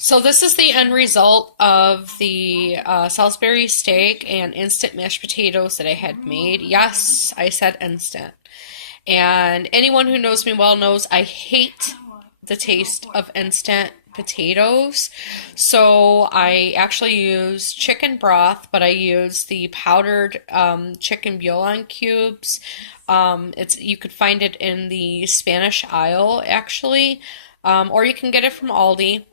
So this is the end result of the Salisbury steak and instant mashed potatoes that I had made. Yes, I said instant. And anyone who knows me well knows I hate the taste of instant potatoes. So I actually use chicken broth, but I use the powdered chicken bouillon cubes. It's you could find it in the Spanish aisle actually, or you can get it from Aldi.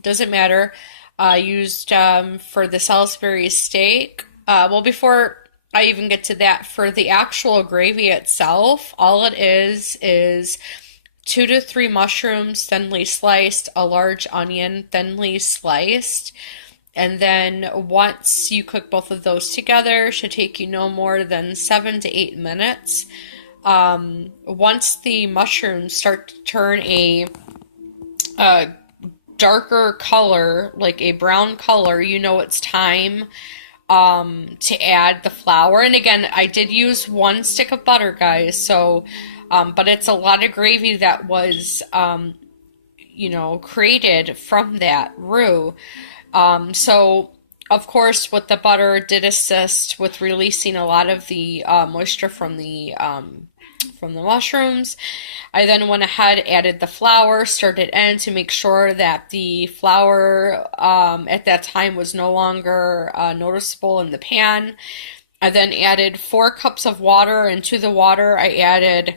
Doesn't matter. I used for the Salisbury steak. Well, before I even get to that, for the actual gravy itself, all it is 2 to 3 mushrooms thinly sliced, a large onion thinly sliced, and then once you cook both of those together, should take you no more than 7 to 8 minutes. Once the mushrooms start to turn a darker color, like a brown color, you know it's time to add the flour. And again, I did use 1 stick of butter, guys. So, but it's a lot of gravy that was, created from that roux. So, of course, with the butter, did assist with releasing a lot of the moisture from the mushrooms. I then went ahead, added the flour, stirred it in to make sure that the flour at that time was no longer noticeable in the pan. I then added 4 cups of water, and to the water I added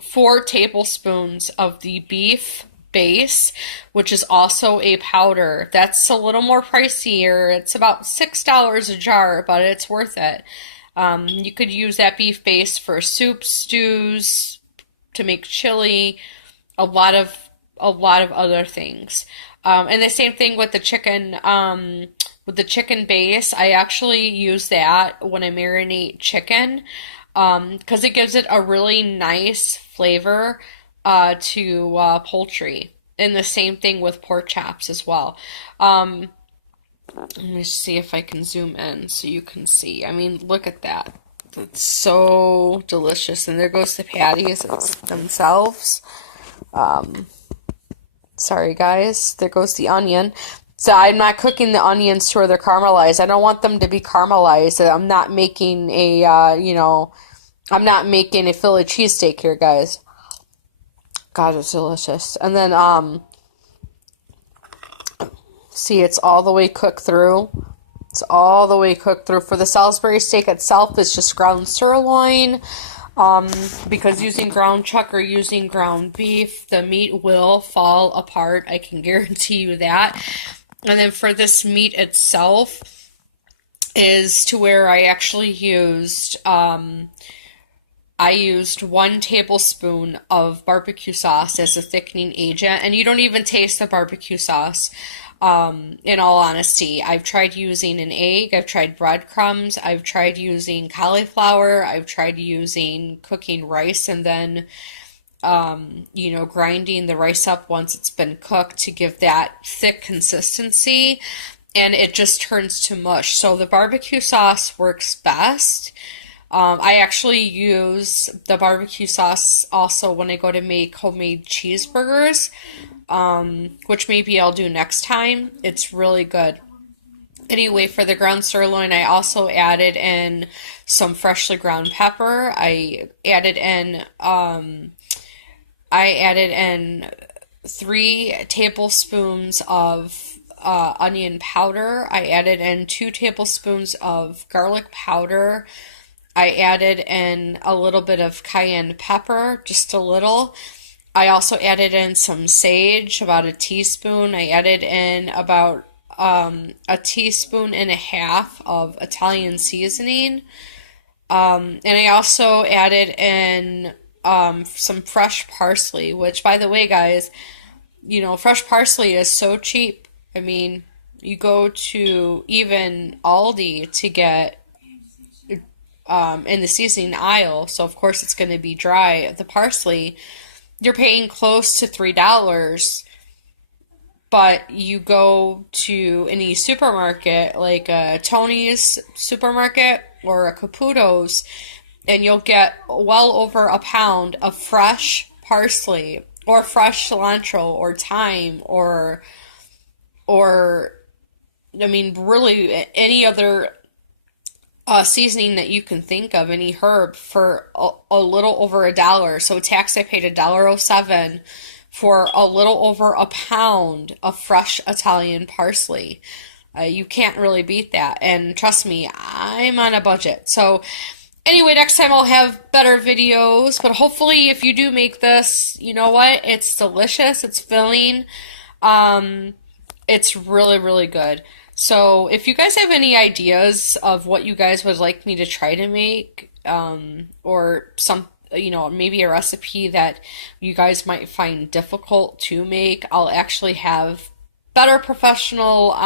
4 tablespoons of the beef base, which is also a powder. That's a little more pricier. It's about $6 a jar, but it's worth it. You could use that beef base for soups, stews, to make chili, a lot of other things. And the same thing with the chicken. With the chicken base, I actually use that when I marinate chicken, because it gives it a really nice flavor to poultry. And the same thing with pork chops as well. Let me see if I can zoom in so you can see. I mean, look at that. It's so delicious. And there goes the patties themselves. Sorry, guys. There goes the onion. So I'm not cooking the onions to where they're caramelized. I don't want them to be caramelized. I'm not making I'm not making a Philly cheesesteak here, guys. God, it's delicious. And then, see, it's all the way cooked through. It's all the way cooked through. For the Salisbury steak itself, it's just ground sirloin. Because using ground chuck or using ground beef, the meat will fall apart. I can guarantee you that. And then for this meat itself is to where I actually used, I used 1 tablespoon of barbecue sauce as a thickening agent, and you don't even taste the barbecue sauce. In all honesty, I've tried using an egg, I've tried breadcrumbs, I've tried using cauliflower, I've tried using cooking rice and then, grinding the rice up once it's been cooked to give that thick consistency, and it just turns to mush. So the barbecue sauce works best. I actually use the barbecue sauce also when I go to make homemade cheeseburgers, which maybe I'll do next time. It's really good. Anyway, for the ground sirloin, I also added in some freshly ground pepper. I added in 3 tablespoons of onion powder. I added in 2 tablespoons of garlic powder. I added in a little bit of cayenne pepper, just a little. I also added in some sage, about a teaspoon. I added in about a teaspoon and a half of Italian seasoning. And I also added in some fresh parsley, which, by the way, guys, fresh parsley is so cheap. I mean, you go to even Aldi to get in the seasoning aisle, so of course it's going to be dry. The parsley, you're paying close to $3, but you go to any supermarket, like a Tony's supermarket or a Caputo's, and you'll get well over a pound of fresh parsley or fresh cilantro or thyme or or I mean, really any other seasoning that you can think of, any herb, for a little over $1. So tax, I paid $1.07 for a little over a pound of fresh Italian parsley. You can't really beat that. And trust me, I'm on a budget. So anyway, next time I'll have better videos. But hopefully, if you do make this, you know what? It's delicious. It's filling. Um, it's really, really good. So if you guys have any ideas of what you guys would like me to try to make, or some, maybe a recipe that you guys might find difficult to make, I'll actually have better professional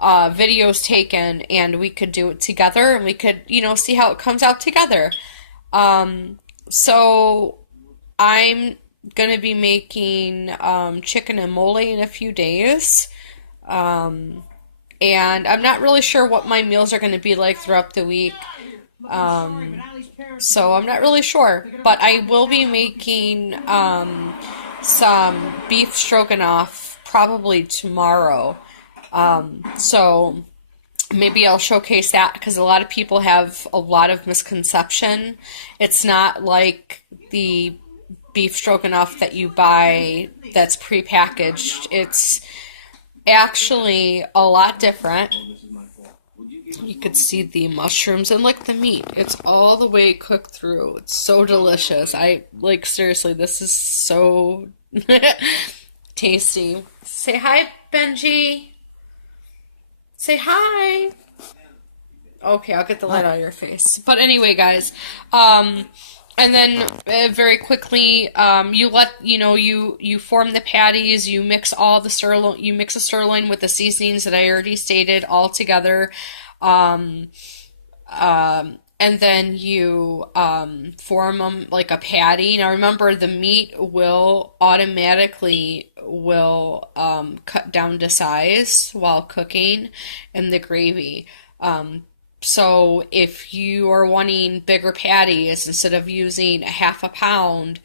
videos taken, and we could do it together, and we could, see how it comes out together. So I'm gonna be making chicken and mole in a few days. Um, and I'm not really sure what my meals are going to be like throughout the week. Um, so I'm not really sure, but I will be making some beef stroganoff probably tomorrow. So maybe I'll showcase that because a lot of people have a lot of misconception. It's not like the beef stroganoff that you buy that's prepackaged. It's actually a lot different. You could see the mushrooms and like the meat. It's all the way cooked through. It's so delicious. I like seriously, this is so tasty. Say hi, Benji. Say hi. Okay, I'll get the light out of your face. But anyway, guys, and then very quickly, you form the patties. You mix all the sirloin. You mix the sirloin with the seasonings that I already stated all together, um, and then you form them like a patty. Now remember, the meat will automatically cut down to size while cooking in the gravy. So if you are wanting bigger patties, instead of using a half a pound,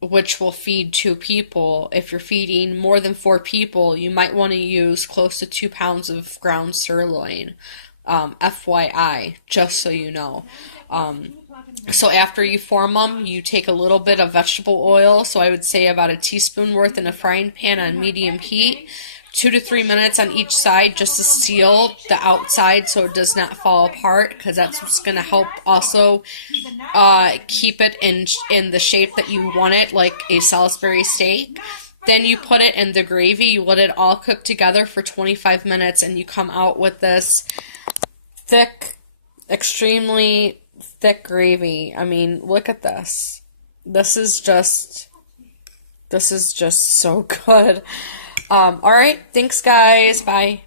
which will feed 2 people, if you're feeding more than 4 people, you might want to use close to 2 pounds of ground sirloin. FYI, just so you know. So after you form them, you take a little bit of vegetable oil, so I would say about a teaspoon worth in a frying pan on medium heat. 2 to 3 minutes on each side just to seal the outside so it does not fall apart, because that's what's going to help also keep it in the shape that you want it, like a Salisbury steak. Then you put it in the gravy, you let it all cook together for 25 minutes, and you come out with this thick, extremely thick gravy. I mean, look at this. This is just so good. All right, thanks guys. Bye.